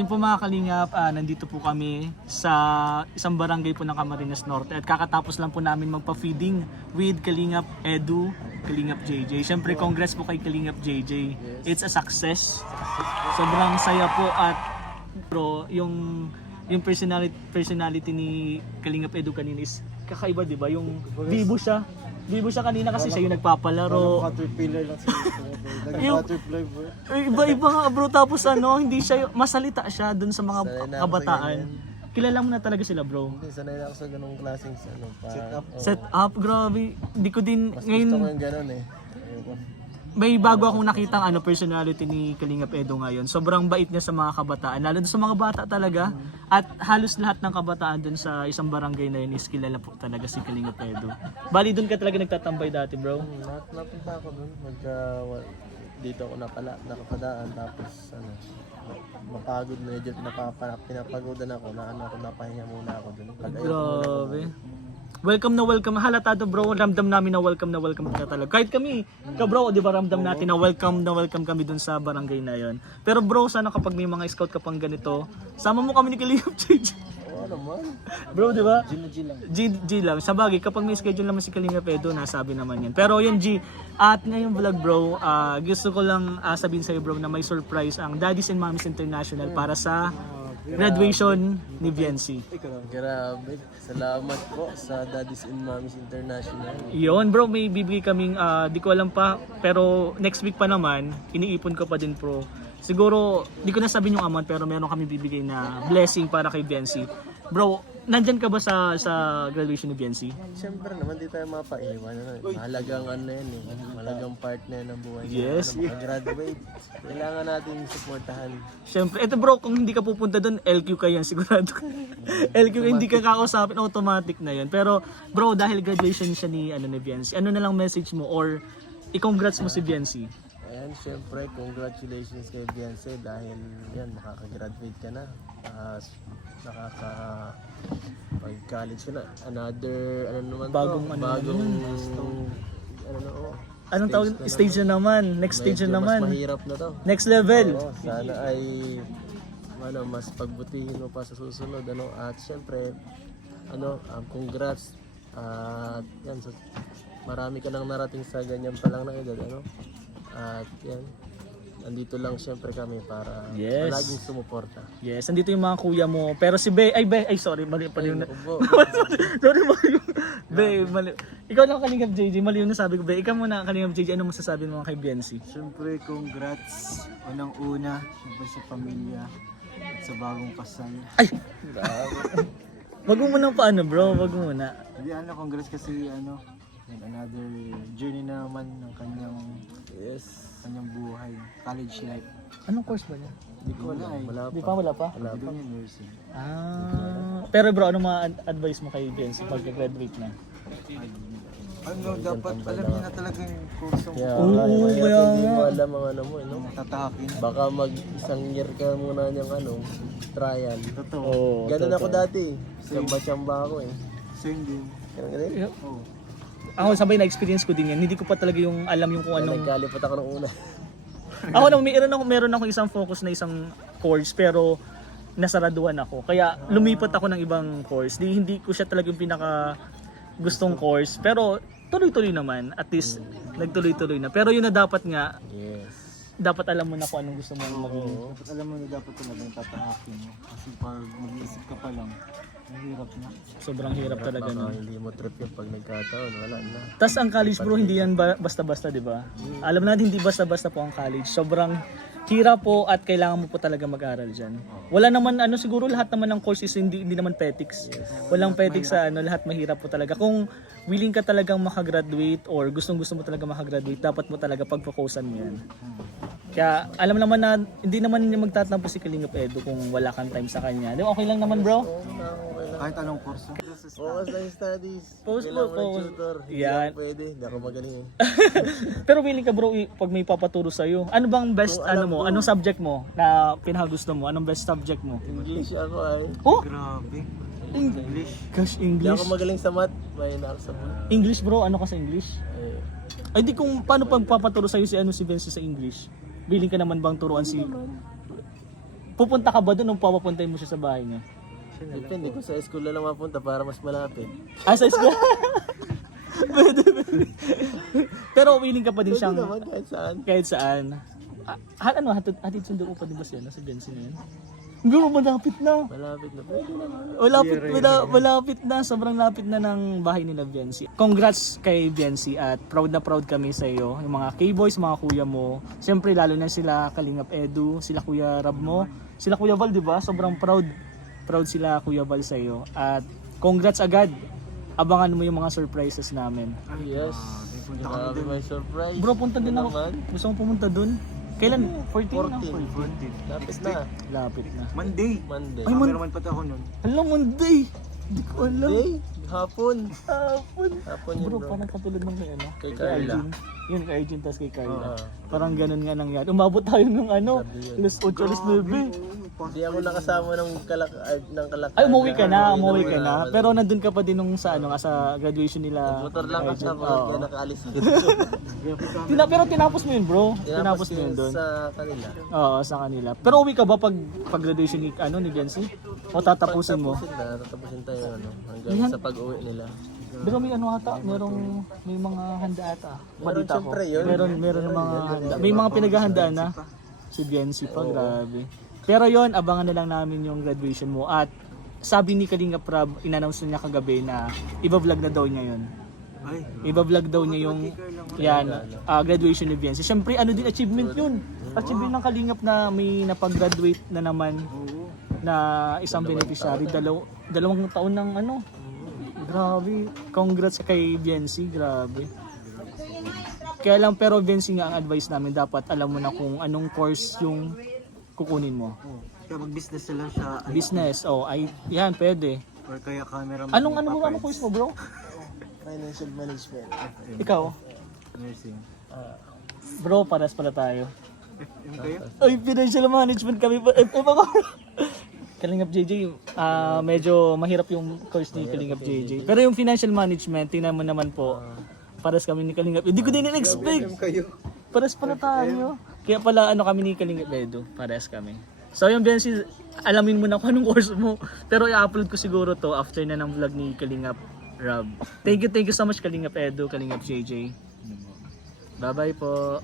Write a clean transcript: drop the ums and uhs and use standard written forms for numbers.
So yun po mga kalingap, nandito po kami sa isang barangay po ng Camarines Norte at kakatapos lang po namin magpa-feeding with Kalingap Edu, Kalingap JJ. Siyempre congrats po kay Kalingap JJ. It's a success. Sobrang saya po at bro, yung personality ni Kalingap Edu kanina is kakaiba, di ba? Yung bibo siya. Bibo siya kanina kasi siya yung nagpapalaro. Caterpillar lang siya. Nag-butterfly bro. Iba-iba nga bro, tapos hindi siya, masalita siya dun sa mga Sanay na ako sa kabataan. ganyan. Kilala mo na talaga sila bro. Hindi, sanay na ako sa ganung klaseng Setup. Set up, grabe. Di ko din, Mas ngayon, gusto ko yung ganun eh. Ayoko. may bago akong nakitang personality ni Kalingap Edo ngayon. Sobrang bait niya sa mga kabataan, lalo sa mga bata talaga. At halos lahat ng kabataan dun sa isang barangay na yun is kilala po talaga si Kalingap Edo. Bali dun ka talaga nagtatambay dati bro. Napunta ako dun. Dito ako nakapadaan tapos mapagod medyo pinapagodan ako napahinga muna ako dun. Grabe. Welcome na welcome. Halatado bro, ramdam namin na welcome ka talaga. Kahit kami, bro, di ba ramdam natin na welcome kami dun sa barangay na yon. Pero bro, sana kapag may mga scout ka pang ganito, sama mo kami ni Kalingap JJ. Oo naman. Bro, di ba? G lang. G lang. Sa bagay, kapag may schedule naman si Kalingap Edo, nasabi naman yan. Pero yun G, at ngayong vlog bro, gusto ko lang sabihin sa'yo bro na may surprise ang Daddies and Mommies International para sa graduation ni Viency. Grabe. Salamat po sa Daddies and Mommies International. Yun bro, may bibigay kaming, di ko alam pa, pero next week pa naman, iniipon ko pa din bro. Siguro, di ko na sabihin yung amount pero meron kami bibigay na blessing para kay Viency. Bro, nandyan ka ba sa graduation ni Viency? Siyempre naman di tayo mapaiwan. Mahalagang yan eh. Mahalagang part na yan ng buhay. Yes. Mag-graduate. Kailangan natin supportahan. Siyempre, eto bro, kung hindi ka pupunta doon, LQ ka yan, sigurado ka. LQ ka, hindi ka kakausapin, automatic na yun. Pero bro, dahil graduation siya ni Viency, ano na lang message mo or i-congrats mo si Viency? Ayan, syempre, congratulations kay Beyonce dahil yan, makaka-graduate ka na. Pag-college ka na. Another, Bagong Anong tawag? na Stage na naman. Next stage na naman. Mas mahirap na to. Next level. Oo, sana ay mas pagbutihin mo pa sa susunod. At syempre, congrats. At yan, marami ka nang narating sa ganyan pa lang na edad. At yan, nandito lang syempre kami para Yes. palaging sumuporta. Yes, andito yung mga kuya mo. Pero si Be, sorry, mali pala yung... Ubo. sorry, mali yung... Be, mali. Ikaw lang Kalingap JJ, mali yung nasabi ko. Be, ikaw muna Kalingap JJ, ano masasabi mo kay Viency? Siyempre, congrats. Unang-una, siyempre sa pamilya. At sa bagong kasal. Ay! Wag mo muna paano bro, wag mo muna. Hindi congrats kasi another journey na naman ng kanyang buhay. College life. Anong course ba niya? Hindi ko wala eh. Wala pa? Wala Hindi pa. niya nursing. Pero bro, ano ma-advise mo kay Viency pag graduate na? Dapat alam niya na talaga yung kursong Kaya, Oo, kaya hindi mo nga. alam ang tatahakin. Baka isang year ka muna niyang trial. Totoo. Oo. Ganun ako dati. Chamba-chamba ako eh. Same din. Ganun ganun. Oh. Ako sabay na experience ko din yan. Hindi ko pa talaga yung alam yung kung anong... Nagkalipot ako nung una. Ako na meron ako isang focus na isang course pero nasaraduhan ako. Kaya lumipat ako ng ibang course. Hindi ko siya talaga yung pinaka gustong course pero tuloy-tuloy naman. At least nagtuloy-tuloy na. Pero yun na dapat nga, Yes. dapat alam mo na kung anong gusto mo maging. Dapat alam mo na dapat talagang tatahakin mo. Kasi pag mag-iisip ka pa lang, mahirap na. Sobrang hirap talaga Baka nun. hindi mo trip yung pag nagkataon. Wala na. Tas ang college bro, hindi yan basta-basta, di ba? Alam natin hindi basta-basta po ang college. Sobrang hirap po at kailangan mo po talaga mag-aral diyan. Wala naman siguro lahat naman ng courses hindi naman petics. Walang petics sa lahat mahirap po talaga. Kung willing ka talagang makagraduate or gustong-gusto mo talaga makagraduate, dapat mo talaga pagfocusan mo 'yan. Kaya alam naman na hindi naman niya magtatampo si Kalingap Edo kung wala kang time sa kanya. Di ba okay lang naman, bro? Okay lang. Kahit anong kurso. Focus lang yung studies. Focus Kailangan po, mo ng focus. tutor. Hindi Yan. ako pwede. Hindi ako magaling eh. Pero willing ka bro pag may papaturo sa iyo. Ano bang best Kung alam ko. anong subject mo na pinakagusto mo? Anong best subject mo? English ako ay. Oh, Grabe. English. Gosh, Hindi English. ako magaling sa math. May ako sa math. English bro, ano ka sa English? Eh, Ay di kung paano pagpapaturo sa iyo si Viency sa English? Willing ka naman bang turuan si Pupunta ka ba doon nung papapuntahin mo siya sa bahay niya? Depende kung sa school na lang mapunta para mas malapit. Ah, sa school? Pwede. Pero willing ka pa din Pwede siyang naman kahit saan. kahit saan. Hatid sundo mo pa din ba siya no, sa Bensi na yun? Bro, malapit na. Malapit na. Pwede naman. Malapit na. Sobrang lapit na ng bahay nila, Biancy. Congrats kay Biancy at proud na proud kami sa iyo. Yung mga K-boys, mga kuya mo. Siyempre, lalo na sila Kalingap Edu, sila Kuya Rab mo, sila Kuya Val, di ba? Sobrang proud. Proud sila Kuya Val sa iyo. At congrats agad. Abangan mo yung mga surprises namin. Yes. Grabe may surprise. Bro, punta din ako. Naman. Gusto mo pumunta dun? Kailan? 14 na? 14. Lapit na. Lapit na. Monday. Monday. Ay, Cameraman pati ako nun. Alam, Monday. Hindi ko alam. Monday? Hapon. Hapon. Hapon yun Bro, bro. parang katulad ng kay ano? Kay Carla. Arjun. Yun, kay Arjun, tas kay Carla. Oo. Parang ganun nga nangyari. Umabot tayo ng ano, Grabe yun. alas 8, alas 9. Hindi ako nakasama ng kalak. Ay, umuwi ka na. Pero nandun ka pa din nung sa ano, nga sa graduation nila. Motor lang kay Arjun. kasama Oo. kaya nakaalis ako. Pero tinapos mo yun, bro. Tinapos mo yun doon. sa kanila. Oo, sa kanila. Pero uwi ka ba pag graduation ni ano ni Biancy? O tatapusin mo? Tatapusin tayo ano, hanggang Yan. sa pag-uwi nila. Pero may ano ata, may mga handa ata. Balita ko. syempre yun. Meron ng mga handa. May mga pinaghahandaan na. Si Biancy pa, grabe. Pero yon, abangan na lang namin yung graduation mo. At sabi ni Kalingap Rab, in-announce na niya kagabi na iba-vlog na daw niya yon. Ay, Iba-vlog daw niya yung graduation ni Biancy. Siyempre, ano din achievement yun. Achievement ng Kalingap na may napag-graduate na naman na isang beneficiary. Dalawang taon ng ano. Grabe. Congrats kay Biancy. Grabe. Kaya lang, pero Biancy nga ang advice namin, dapat alam mo na kung anong course yung kukunin mo. kaya mag-business na lang siya. Business, yan, pwede. Or kaya cameraman. Anong course mo, bro? Financial management. Ikaw? Nursing. Bro, pares pala tayo. Yung kayo? Ay, financial management kami pa. Ako. Kalingap JJ, medyo mahirap yung course ni Kalingap JJ. Pero yung financial management, tingnan mo naman po, pares kami ni Kalingap. Hindi ko din in-expect. Kayo. Pares pala tayo. Kaya pala kami ni Kalingap Edu, pares kami. So yung Biancy, alamin mo na kung anong course mo. Pero i-upload ko siguro to after na ng vlog ni Kalingap Rab. Thank you so much Kalingap Edu, Kalingap JJ. Bye-bye po.